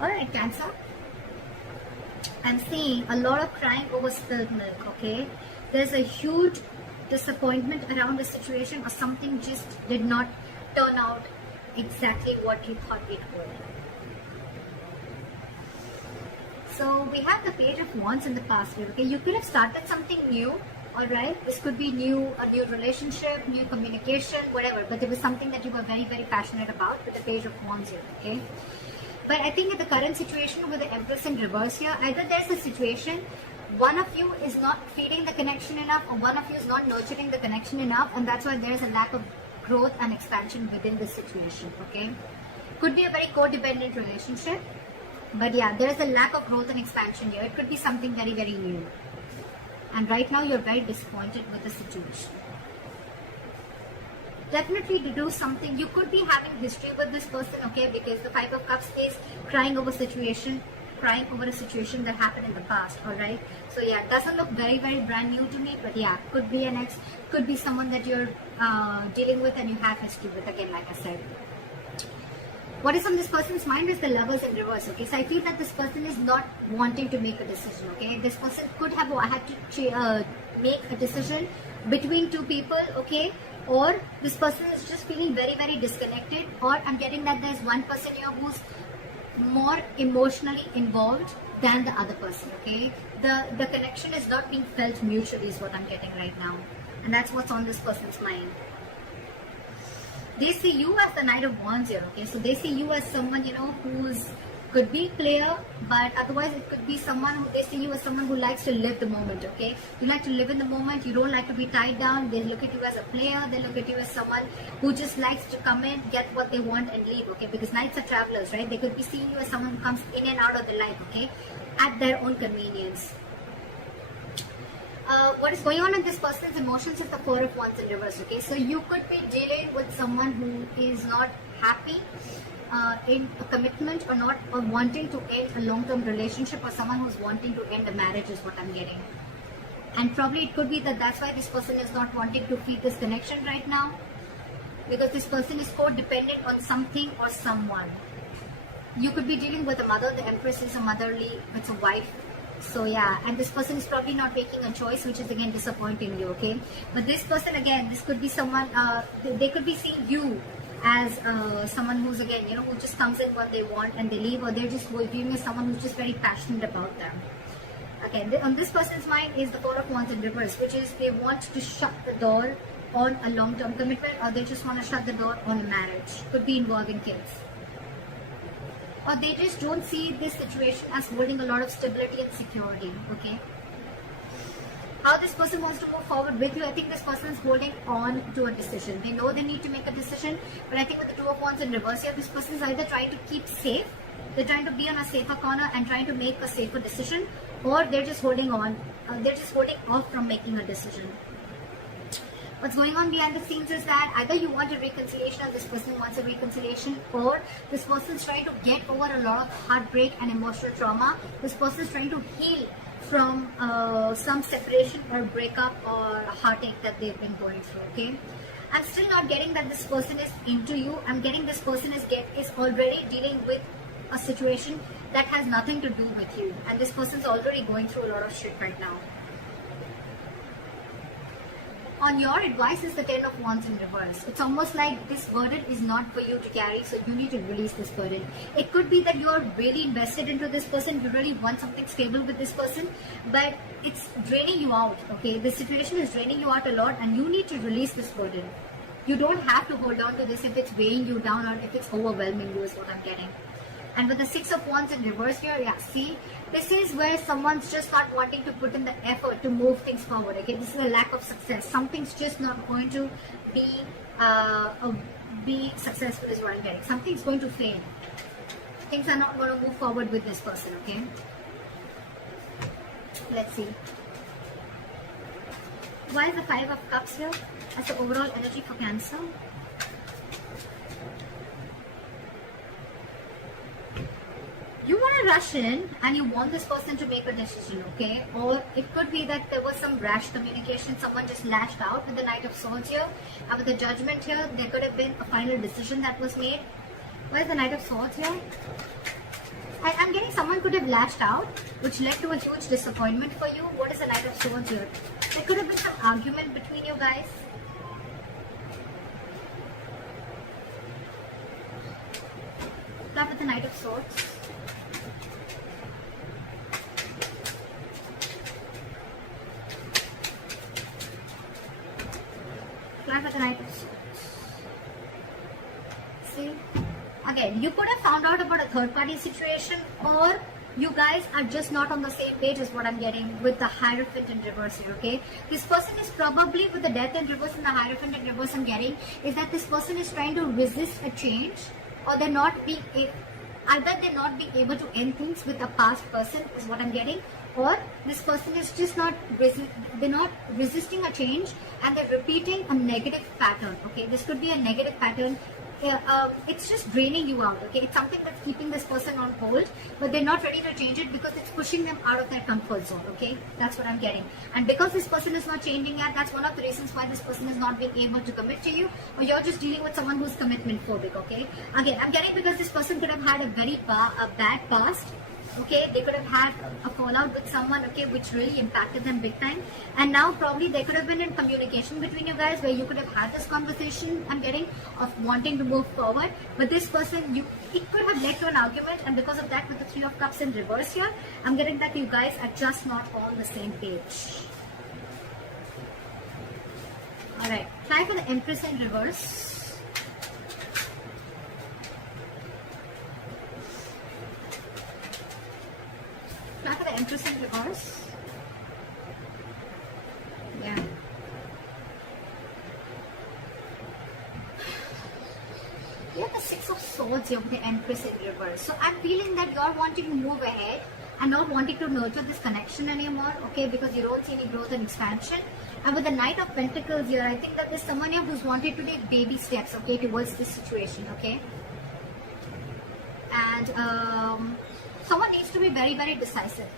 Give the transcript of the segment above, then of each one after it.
Alright, Cancer. I'm seeing a lot of crying over spilled milk, okay? There's a huge disappointment around the situation, or something just did not turn out exactly what you thought it would. So we have the Page of Wands in the past year, okay? You could have started something new, alright? This could be a new relationship, new communication, whatever, but there was something that you were very, very passionate about with the Page of Wands here, okay? But I think in the current situation with the Empress in reverse here, either there's a situation, one of you is not feeding the connection enough, or one of you is not nurturing the connection enough, and that's why there's a lack of growth and expansion within this situation, okay? Could be a very codependent relationship, but yeah, there's a lack of growth and expansion here. It could be something very, very new. And right now you're very disappointed with the situation. Definitely to do something. You could be having history with this person, okay, because the Five of Cups is crying over a situation that happened in the past, alright? So yeah, it doesn't look very, very brand new to me, but yeah, could be an ex, could be someone that you're dealing with and you have history with, again, like I said. What is on this person's mind is the Lovers in reverse, okay? So I feel that this person is not wanting to make a decision, okay? This person could have had to make a decision between two people, okay? Or this person is just feeling very, very disconnected, or I'm getting that there's one person here who's more emotionally involved than the other person, okay? The connection is not being felt mutually is what I'm getting right now. And that's what's on this person's mind. They see you as the Knight of Wands here, okay? So they see you as someone, you know, who's could be player, but otherwise it could be someone who they see you as someone who likes to live the moment, okay? You like to live in the moment, you don't like to be tied down. They look at you as a player, they look at you as someone who just likes to come in, get what they want and leave, okay? Because Knights are travelers, right? They could be seeing you as someone who comes in and out of the life, okay? At their own convenience. What is going on in this person's emotions is the Four of Wands in reverse, okay? So you could be dealing with someone who is not happy in a commitment, or wanting to end a long-term relationship, or someone who's wanting to end a marriage is what I'm getting. And probably it could be that that's why this person is not wanting to feed this connection right now, because this person is codependent on something or someone. You could be dealing with a mother. The Empress is a motherly, it's a wife. So yeah, and this person is probably not making a choice, which is again disappointing you, okay? But this person, again, this could be someone, they could be seeing you as someone who's, again, you know, who just comes in what they want and they leave, or they're just viewing as someone who's just very passionate about them. Okay, on this person's mind is the Four of Wands in reverse, which is they want to shut the door on a long-term commitment, or they just want to shut the door on a marriage. Could be involving kids. Or they just don't see this situation as holding a lot of stability and security, okay? How this person wants to move forward with you, I think this person is holding on to a decision. They know they need to make a decision, but I think with the Two of Wands in reverse here, this person is either trying to keep safe, they're trying to be on a safer corner and trying to make a safer decision, or they're just holding on, they're just holding off from making a decision. What's going on behind the scenes is that either you want a reconciliation, or this person wants a reconciliation, or this person is trying to get over a lot of heartbreak and emotional trauma. This person is trying to heal from some separation or breakup or heartache that they've been going through, okay? I'm still not getting that this person is into you. I'm getting this person is already dealing with a situation that has nothing to do with you, and this person is already going through a lot of shit right now. On your advice is the Ten of Wands in reverse. It's almost like this burden is not for you to carry, so you need to release this burden. It could be that you're really invested into this person, you really want something stable with this person, but it's draining you out, okay? The situation is draining you out a lot, and you need to release this burden. You don't have to hold on to this if it's weighing you down or if it's overwhelming you, is what I'm getting. And with the Six of Wands in reverse here, yeah, see, this is where someone's just not wanting to put in the effort to move things forward, okay? This is a lack of success. Something's just not going to be successful is what I'm getting. Something's going to fail. Things are not going to move forward with this person, okay? Let's see. Why is the Five of Cups here as the overall energy for Cancer? You want to rush in and you want this person to make a decision, okay? Or it could be that there was some rash communication, someone just lashed out with the Knight of Swords here, and with the Judgment here, there could have been a final decision that was made. Why is the Knight of Swords here? I'm getting someone could have lashed out, which led to a huge disappointment for you. What is the Knight of Swords here? There could have been some argument between you guys. Start with the Knight of Swords. Start with the Knight of Swords. See? Again, you could have found out about a third party situation, or you guys are just not on the same page is what I'm getting with the Hierophant in reverse here, okay? This person is probably with the Death in reverse and the Hierophant in reverse I'm getting is that this person is trying to resist a change, or they're not being either they're not being able to end things with a past person is what I'm getting, or this person is just not they're not resisting a change and they're repeating a negative pattern, okay? This could be a negative pattern. It's just draining you out, okay? It's something that's keeping this person on hold, but they're not ready to change it because it's pushing them out of their comfort zone, okay? That's what I'm getting. And because this person is not changing yet, that's one of the reasons why this person is not being able to commit to you, or you're just dealing with someone who's commitment phobic, okay? Again, I'm getting because this person could have had a very bad past, okay? They could have had a fallout with someone, okay, which really impacted them big time, and now probably there could have been in communication between you guys where you could have had this conversation, I'm getting, of wanting to move forward, but this person, it could have led to an argument, and because of that, with the Three of Cups in reverse here, I'm getting that you guys are just not on the same page. Alright, try for the Empress in reverse. Try for the Empress in reverse. Yeah. You have the Six of Swords here with the Empress in reverse. So I'm feeling that you're wanting to move ahead and not wanting to nurture this connection anymore, okay, because you don't see any growth and expansion. And with the Knight of Pentacles here, I think that there's someone here who's wanting to take baby steps, okay, towards this situation, okay. And someone needs to be very, very decisive.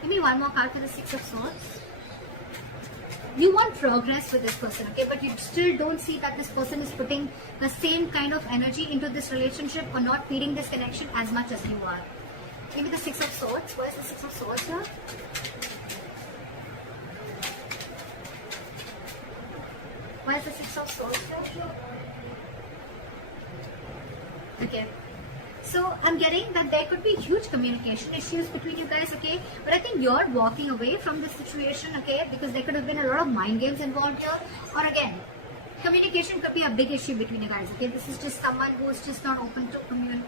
Give me one more card for the Six of Swords. You want progress with this person, okay, but you still don't see that this person is putting the same kind of energy into this relationship or not feeding this connection as much as you are. Give me the Six of Swords. Where's the Six of Swords here? Where's the Six of Swords here? Okay. So I'm getting that there could be huge communication issues between you guys, okay? But I think you're walking away from this situation, okay? Because there could have been a lot of mind games involved here. Or again, communication could be a big issue between you guys, okay? This is just someone who's just not open to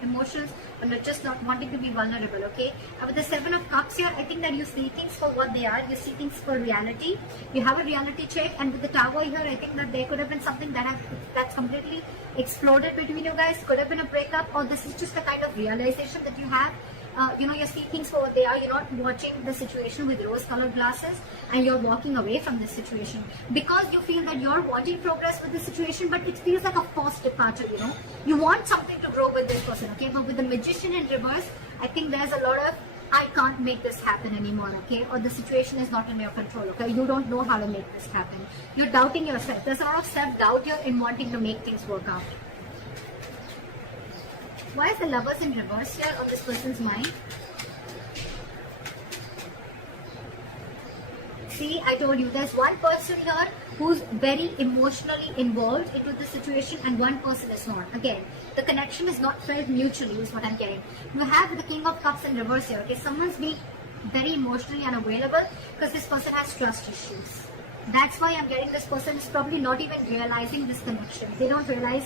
emotions, or just not wanting to be vulnerable, okay? And with the Seven of Cups here, I think that you see things for what they are. You see things for reality. You have a reality check. And with the Tower here, I think that there could have been something that's completely exploded between you guys. Could have been a breakup, or this is just the kind of realization that you have. You see things for what they are. You're not watching the situation with rose-colored glasses, and you're walking away from this situation because you feel that you're wanting progress with the situation, but it feels like a forced departure, You want something to grow with this person, okay? But with the Magician in reverse, I think there's a lot of, I can't make this happen anymore, okay? Or the situation is not in your control, okay? You don't know how to make this happen. You're doubting yourself. There's a lot of self-doubt here in wanting to make things work out. Why is the Lovers in reverse here on this person's mind? See, I told you, there's one person here who's very emotionally involved into the situation and one person is not. Again, the connection is not felt mutually is what I'm getting. You have the King of Cups in reverse here. Okay, someone's being very emotionally unavailable because this person has trust issues. That's why I'm getting this person is probably not even realizing this connection. They don't realize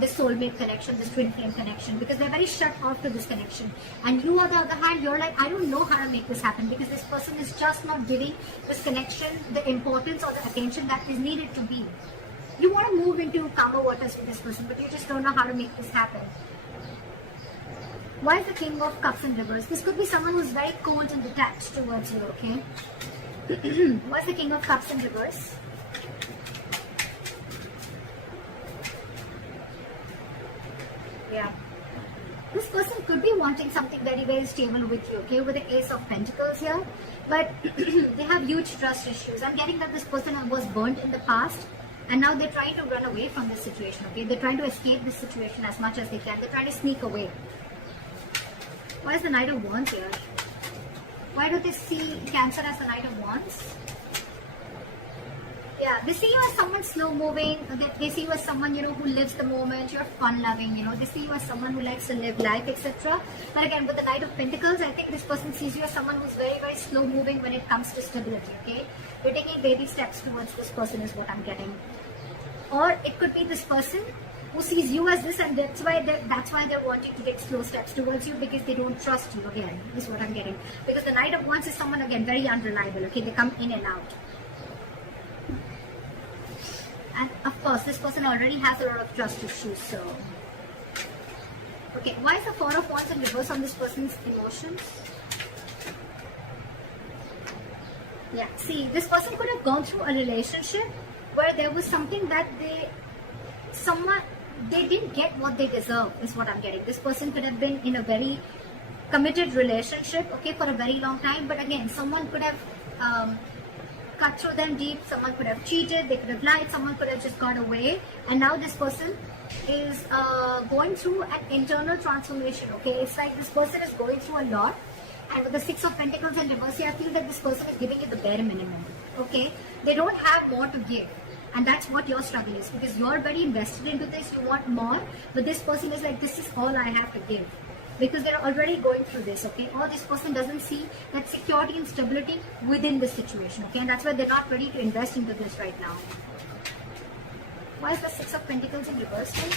this soulmate connection, this twin flame connection, because they're very shut off to this connection. And you, on the other hand, you're like, I don't know how to make this happen because this person is just not giving this connection the importance or the attention that is needed to be. You want to move into calmer waters with this person, but you just don't know how to make this happen. Why is the King of Cups in reverse? This could be someone who's very cold and detached towards you, okay? What's the King of Cups in reverse? Yeah. This person could be wanting something very, very stable with you, okay? With the Ace of Pentacles here. But they have huge trust issues. I'm getting that this person was burnt in the past. And now they're trying to run away from this situation, okay? They're trying to escape this situation as much as they can. They're trying to sneak away. Why is the Knight of Wands here? Why do they see Cancer as the Knight of Wands? Yeah, they see you as someone slow moving. They see you as someone, who lives the moment. You're fun loving, They see you as someone who likes to live life, etc. But again, with the Knight of Pentacles, I think this person sees you as someone who's very, very slow moving when it comes to stability, okay? You're taking baby steps towards this person is what I'm getting. Or it could be this person who sees you as this, and that's why they're wanting to take slow steps towards you, because they don't trust you, again, is what I'm getting. Because the Knight of Wands is someone, again, very unreliable, okay? They come in and out. And of course, this person already has a lot of trust issues, so. Okay, why is the Four of Wands in reverse on this person's emotions? Yeah, see, this person could have gone through a relationship where there was something that they didn't get what they deserve, is what I'm getting. This person could have been in a very committed relationship, okay, for a very long time, but again, someone could have cut through them deep, someone could have cheated, they could have lied, someone could have just got away, and now this person is going through an internal transformation, okay? It's like this person is going through a lot, and with the Six of Pentacles in reverse, I feel that this person is giving you the bare minimum, okay? They don't have more to give, and that's what your struggle is, because you're very invested into this, you want more, but this person is like, this is all I have to give. Because they're already going through this, okay? Or this person doesn't see that security and stability within the situation, okay? And that's why they're not ready to invest into this right now. Why is the Six of Pentacles in reverse then?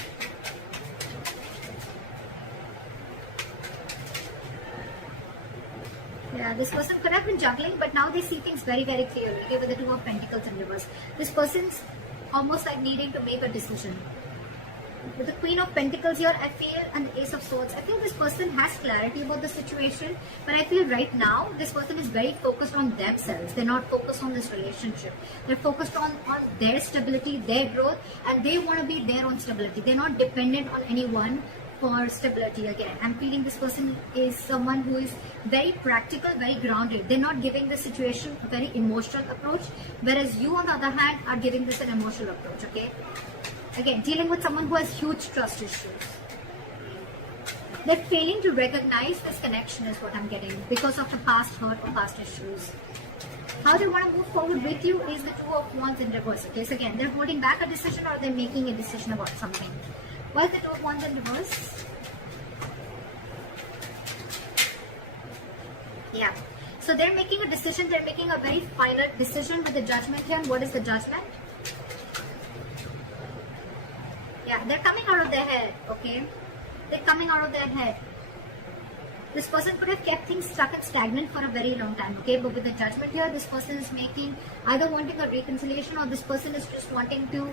Yeah, this person could have been juggling, but now they see things very, very clearly, okay? With the Two of Pentacles in reverse. This person's almost like needing to make a decision. With the Queen of Pentacles here, I feel, and the Ace of Swords, I feel this person has clarity about the situation, but I feel right now, this person is very focused on themselves. They're not focused on this relationship. They're focused on their stability, their growth, and they want to be their own stability. They're not dependent on anyone for stability again. I'm feeling this person is someone who is very practical, very grounded. They're not giving the situation a very emotional approach, whereas you, on the other hand, are giving this an emotional approach, okay? Again, dealing with someone who has huge trust issues. They're failing to recognize this connection is what I'm getting because of the past hurt or past issues. How they want to move forward with you is the Two of Wands in reverse. Okay, so again, they're holding back a decision or they're making a decision about something. What's the Two of Wands in reverse? Yeah. So they're making a decision. They're making a very final decision with the Judgment here. And what is the Judgment? Yeah, they're coming out of their head, okay? They're coming out of their head. This person could have kept things stuck and stagnant for a very long time, okay? But with the Judgment here, this person is making, either wanting a reconciliation or this person is just wanting to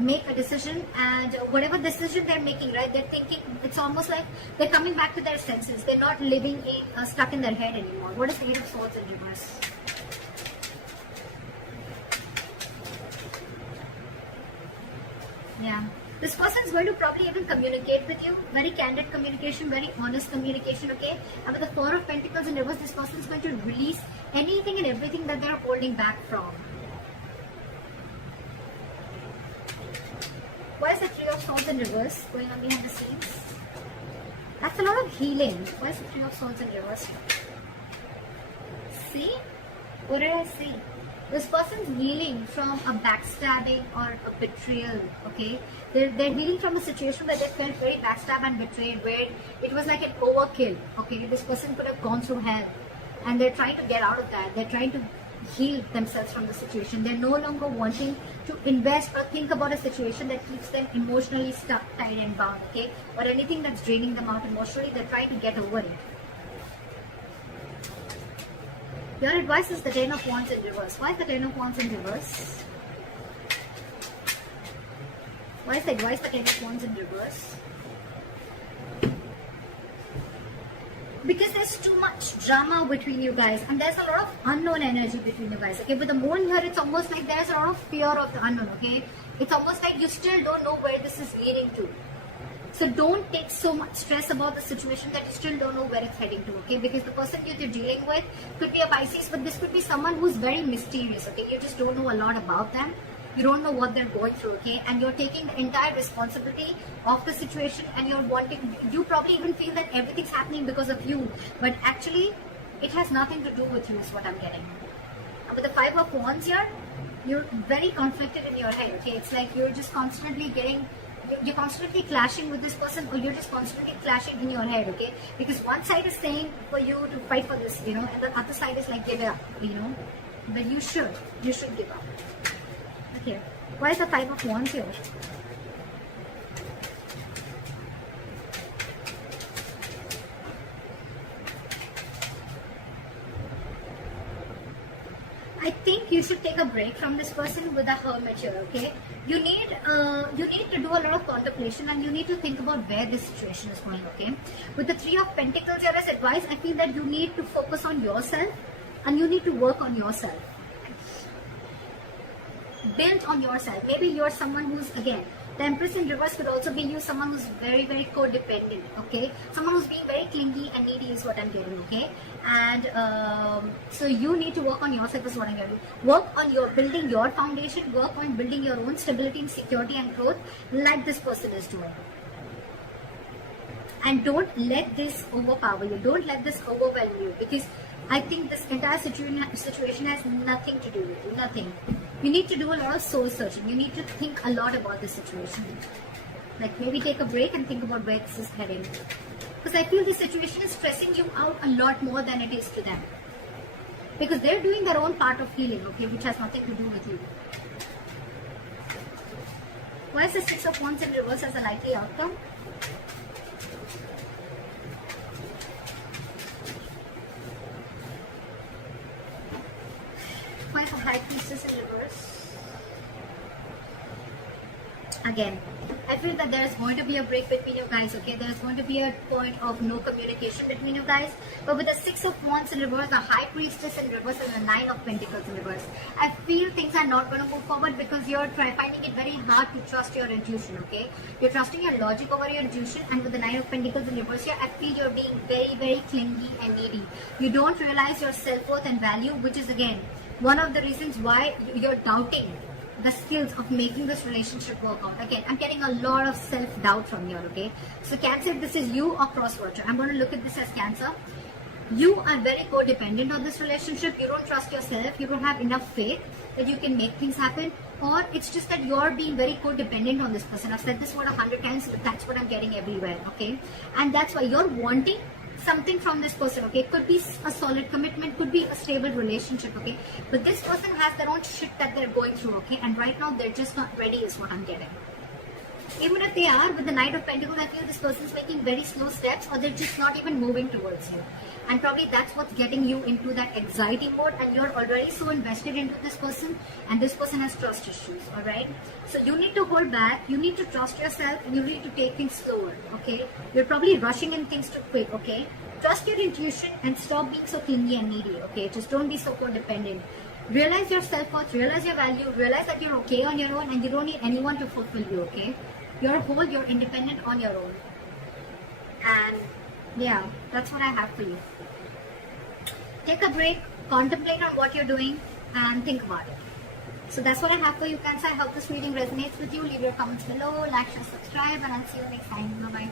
make a decision. And whatever decision they're making, right, they're thinking, it's almost like they're coming back to their senses. They're not living stuck in their head anymore. What is the Eight of Swords in reverse? Yeah. This person is going to probably even communicate with you. Very candid communication, very honest communication, okay? And with the Four of Pentacles in reverse, this person is going to release anything and everything that they're holding back from. Why is the Three of Swords in reverse going on behind the scenes? That's a lot of healing. Why is the Three of Swords in reverse? See? What did I see? This person's healing from a backstabbing or a betrayal, okay? They're healing from a situation where they felt very backstabbed and betrayed, where it was like an overkill, okay? This person could have gone through hell and they're trying to get out of that. They're trying to heal themselves from the situation. They're no longer wanting to invest or think about a situation that keeps them emotionally stuck, tied and bound, okay? Or anything that's draining them out emotionally, they're trying to get over it. Your advice is the Ten of Wands in reverse. Why is the Ten of Wands in reverse? Why is the advice the Ten of Wands in reverse? Because there's too much drama between you guys and there's a lot of unknown energy between you guys. Okay, with the Moon here, it's almost like there's a lot of fear of the unknown. Okay, it's almost like you still don't know where this is leading to. So don't take so much stress about the situation that you still don't know where it's heading to, okay? Because the person you're dealing with could be a Pisces, but this could be someone who's very mysterious, okay? You just don't know a lot about them. you don't know what they're going through, okay, and you're taking the entire responsibility of the situation, and you're wanting, you probably even feel that everything's happening because of you, but actually it has nothing to do with you is what I'm getting. With the Five of Wands here, you're very conflicted in your head, okay, it's like you're just constantly you're constantly clashing with this person, or you're just constantly clashing in your head, okay, because one side is saying for you to fight for this, you know, and the other side is like give it up, you know, but you should give up. Okay, why is the Five of Wands here? I think you should take a break from this person with a Hermit here, okay? You need to do a lot of contemplation, and you need to think about where this situation is going, okay? With the Three of Pentacles here as advice, I feel that you need to focus on yourself, and you need to work on yourself. Build on yourself. Maybe you're someone who's, again, the Empress in reverse could also be you, someone who's very, very codependent, okay? Someone who's being very clingy and needy is what I'm getting, okay? And so you need to work on yourself is what I'm getting. Work on building your foundation, work on building your own stability and security and growth like this person is doing. And don't let this overpower you. Don't let this overwhelm you, because I think this entire situation has nothing to do with you, nothing. You need to do a lot of soul searching. You need to think a lot about this situation. Like maybe take a break and think about where this is heading. Because I feel this situation is stressing you out a lot more than it is to them. Because they're doing their own part of healing, okay, which has nothing to do with you. Why is the Six of Wands in reverse as a likely outcome? Five of High Priestess in reverse. Again, I feel that there's going to be a break between you guys, okay? There's going to be a point of no communication between you guys. But with the Six of Wands in reverse, the High Priestess in reverse, and the Nine of Pentacles in reverse, I feel things are not going to move forward because you're finding it very hard to trust your intuition, okay? You're trusting your logic over your intuition, and with the Nine of Pentacles in reverse here, I feel you're being very, very clingy and needy. You don't realize your self-worth and value, which is, again, one of the reasons why you're doubting the skills of making this relationship work out. Again, I'm getting a lot of self-doubt from here, okay? So Cancer, if this is you or cross-watcher, I'm going to look at this as Cancer. You are very codependent on this relationship. You don't trust yourself. You don't have enough faith that you can make things happen. Or it's just that you're being very codependent on this person. I've said this word 100 times, but that's what I'm getting everywhere, okay? And that's why you're wanting something from this person, okay? Could be a solid commitment, could be a stable relationship, okay? But this person has their own shit that they're going through, okay? And right now they're just not ready is what I'm getting. Even if they are, with the Knight of Pentacles, I feel this person's making very slow steps, or they're just not even moving towards you. And probably that's what's getting you into that anxiety mode, and you're already so invested into this person, and this person has trust issues, alright? So you need to hold back, you need to trust yourself, and you need to take things slower, okay? You're probably rushing in things too quick, okay? Trust your intuition and stop being so clingy and needy, okay? Just don't be so codependent. Realize your self-worth, realize your value, realize that you're okay on your own, and you don't need anyone to fulfill you, okay? You're whole, you're independent on your own. And yeah, that's what I have for you. Take a break, contemplate on what you're doing, and think about it. So that's what I have for you, Cancer. I hope this reading resonates with you. Leave your comments below, like, share, subscribe, and I'll see you next time. Bye-bye.